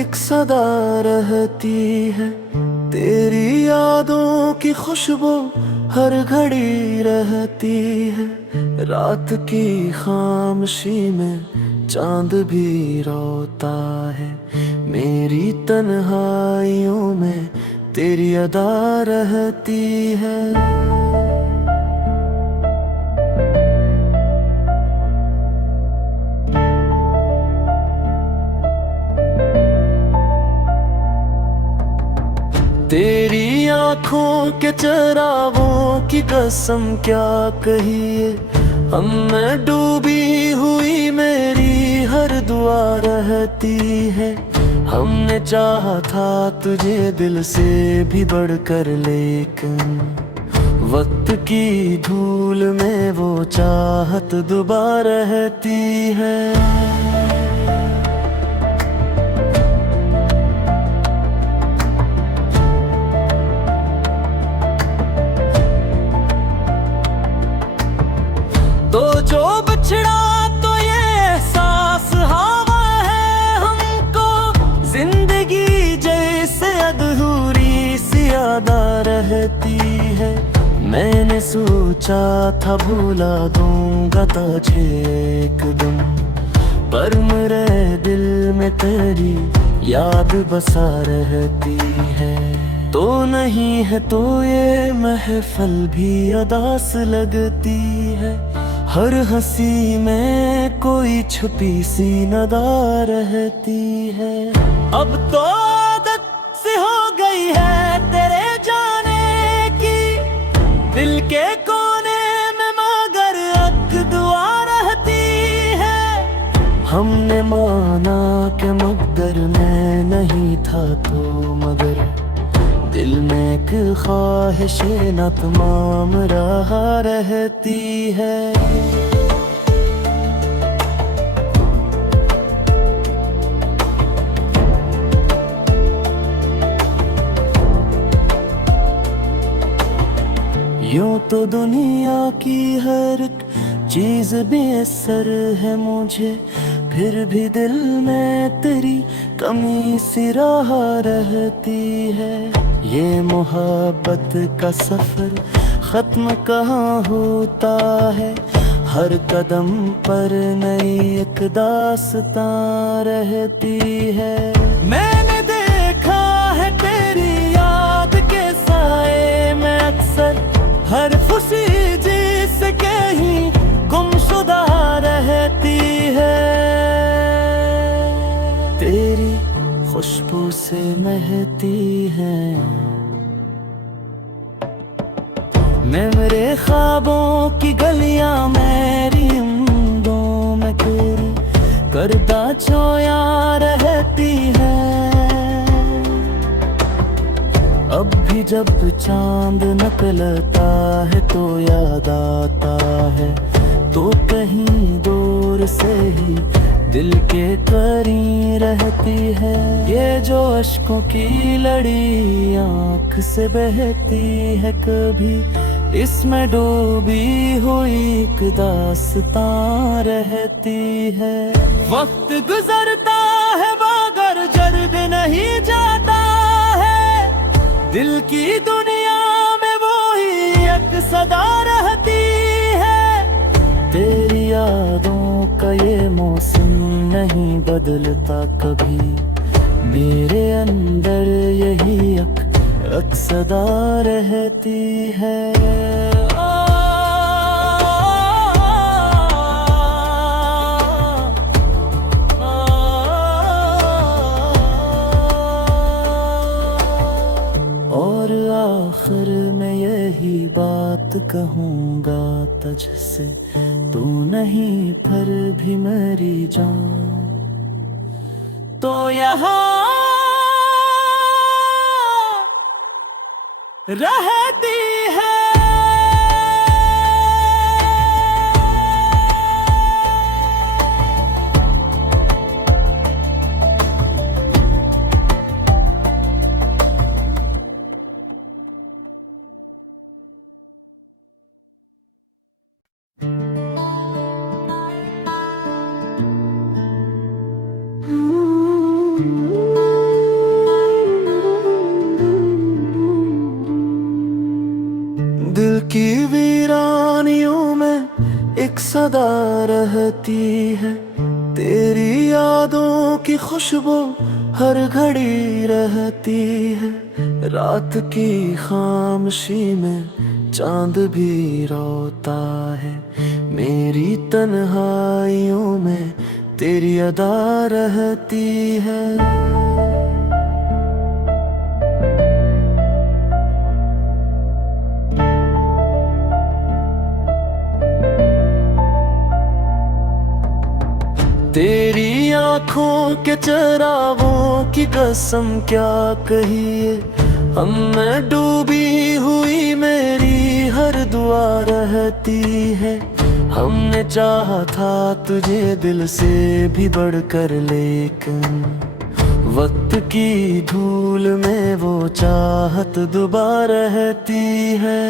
एक सदा रहती है, तेरी यादों की खुशबू हर घड़ी रहती है। रात की खामोशी में चांद भी रोता है, मेरी तन्हाइयों में तेरी अदा रहती है। तेरी आंखों के चरागों की कसम क्या कहिए, हम में डूबी हुई मेरी हर दुआ रहती है। हमने चाहा था तुझे दिल से भी बढ़कर, लेकिन वक्त की धूल में वो चाहत दुबा रहती है। तो जो बछड़ा तो ये एहसास हवा है हमको, जिंदगी जैसे अधूरी सी यादा रहती है। मैंने सोचा था भुला दूंगा तुझे एक दिन, पर मेरे दिल में तेरी याद बसा रहती है। तो नहीं है तो ये महफिल भी अदास लगती है, हर हंसी में कोई छुपी सी नदा रहती है। अब तो आदत सी हो गई है तेरे जाने की, दिल के कोने में मगर एक दुआ रहती है। हमने माना कि मकदर में नहीं था तो मगर, दिल में एक ख्वाहिश न तमाम रहा रहती है। यूं तो दुनिया की हर एक चीज बेअसर है मुझे, फिर भी दिल में तेरी कमी सी राह रहती है। ये मोहब्बत का सफर खत्म कहाँ होता है, हर कदम पर नई एक दास्तां रहती है। मैंने देखा है तेरी याद के साए में अक्सर, हर खुशी जिससे कहीं गुमशुदा रहती है। तेरी खुशबू से महकती है मेरे ख्वाबों की गलियां, मेरी उम्मीदों में तेरी करदा चोया रहती है। अब भी जब चांद निकलता है तो याद आता है, तो कहीं दूर से ही दिल के करीब रहती है। ये जो अश्कों की लड़ी आँख से बहती है, कभी इसमें डूबी हुई एक दास्तां रहती है। वक्त गुजरता है मगर जल्द नहीं जाता है, दिल की दुनिया में वो ही एक सदा रहती है। तेरी यादों का ये मौसम नहीं बदलता कभी, मेरे अंदर यही एक सदा रहती है। और आखिर में यही बात कहूँगा तुझसे, तू नहीं फिर भी मेरी जान तो यहाँ रहती है। सदा रहती है। तेरी यादों की खुशबू हर घड़ी रहती है। रात की खामोशी में चांद भी रोता है। मेरी तन्हाइयों में तेरी अदा रहती है। तेरी आंखों के चरागों की कसम क्या कहिए। हमने डूबी हुई मेरी हर दुआ रहती है। हमने चाहा था तुझे दिल से भी बढ़कर, लेकिन वक्त की धूल में वो चाहत दोबारा रहती है।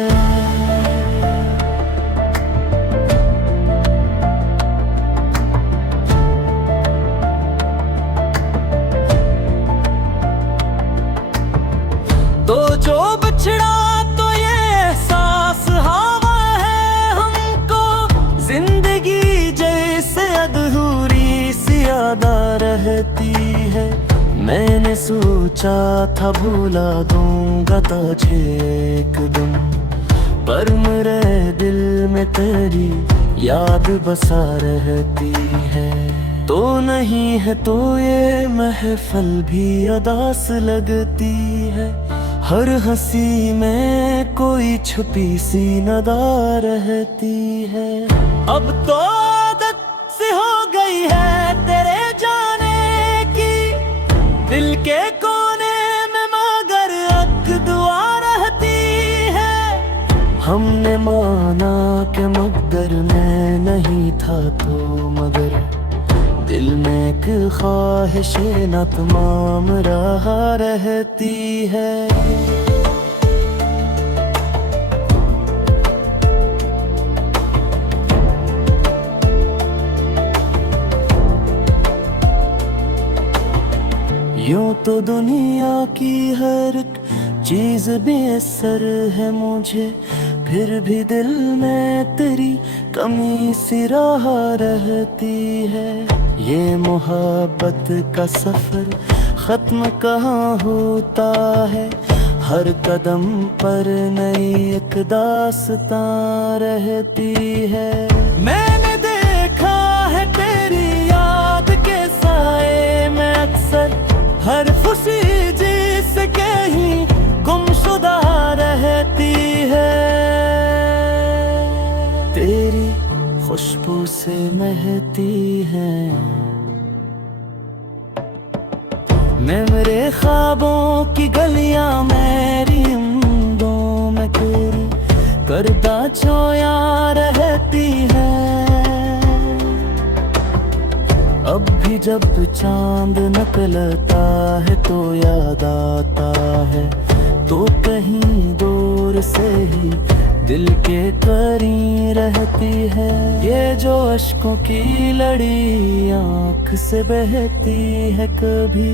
तो जो बिछड़ा तो ये एहसास हवा है हमको। जिंदगी जैसे अधूरी सी यादा रहती है। मैंने सोचा था भूला दूंगा तुझे एक दिन, पर मेरे दिल में तेरी याद बसा रहती है। तो नहीं है तो ये महफिल भी अदास लगती है। हर हंसी में कोई छुपी सी नदा रहती है। अब तो आदत सी हो गई है तेरे जाने की। दिल के कोने में मगर एक दुआ रहती है। हमने माना कि मगर मैं नहीं था तो मगर दिल में एक ख्वाहिश न तमाम रहा रहती है। यूं तो दुनिया की हर एक चीज बेअसर है मुझे, फिर भी दिल में तेरी कमी सी राह रहती है। ये मोहब्बत का सफर खत्म कहाँ होता है। हर कदम पर नई एक दास्तां रहती है। मैंने देखा है तेरी याद के साए में अक्सर, हर खुशी जिसके ही गुमशुदा रहती है। तेरी खुशबू से महती है मैं मेरे ख्वाबों की गलियां, मेरी उम्मीदों में तेरी करदा चोया रहती है। अब भी जब चांद निकलता है तो याद आता है, तो कहीं दूर से ही दिल के करीब रहती है। ये जो अश्कों की लड़ी आँख से बहती है, कभी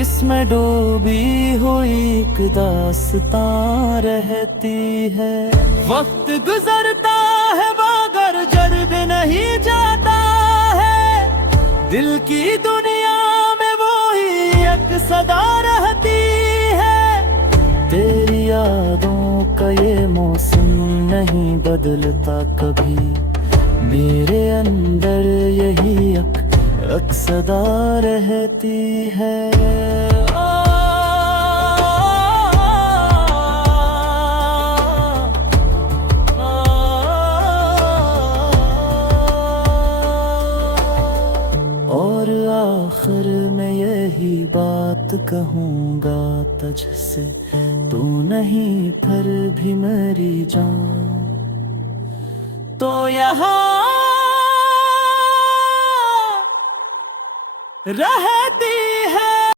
इसमें डूबी हुई एक दास्तां रहती है। वक्त गुजरता है मगर जर्द नहीं जाता है। दिल की दुनिया में वो ही एक सदा रहती है। तेरी यादों का ये मौसम नहीं बदलता कभी, मेरे अंदर यही एक सदा रहती है। और आखिर में यही बात कहूँगा तुझसे, तू नहीं फिर भी मेरी जान। तो यहाँ रहती है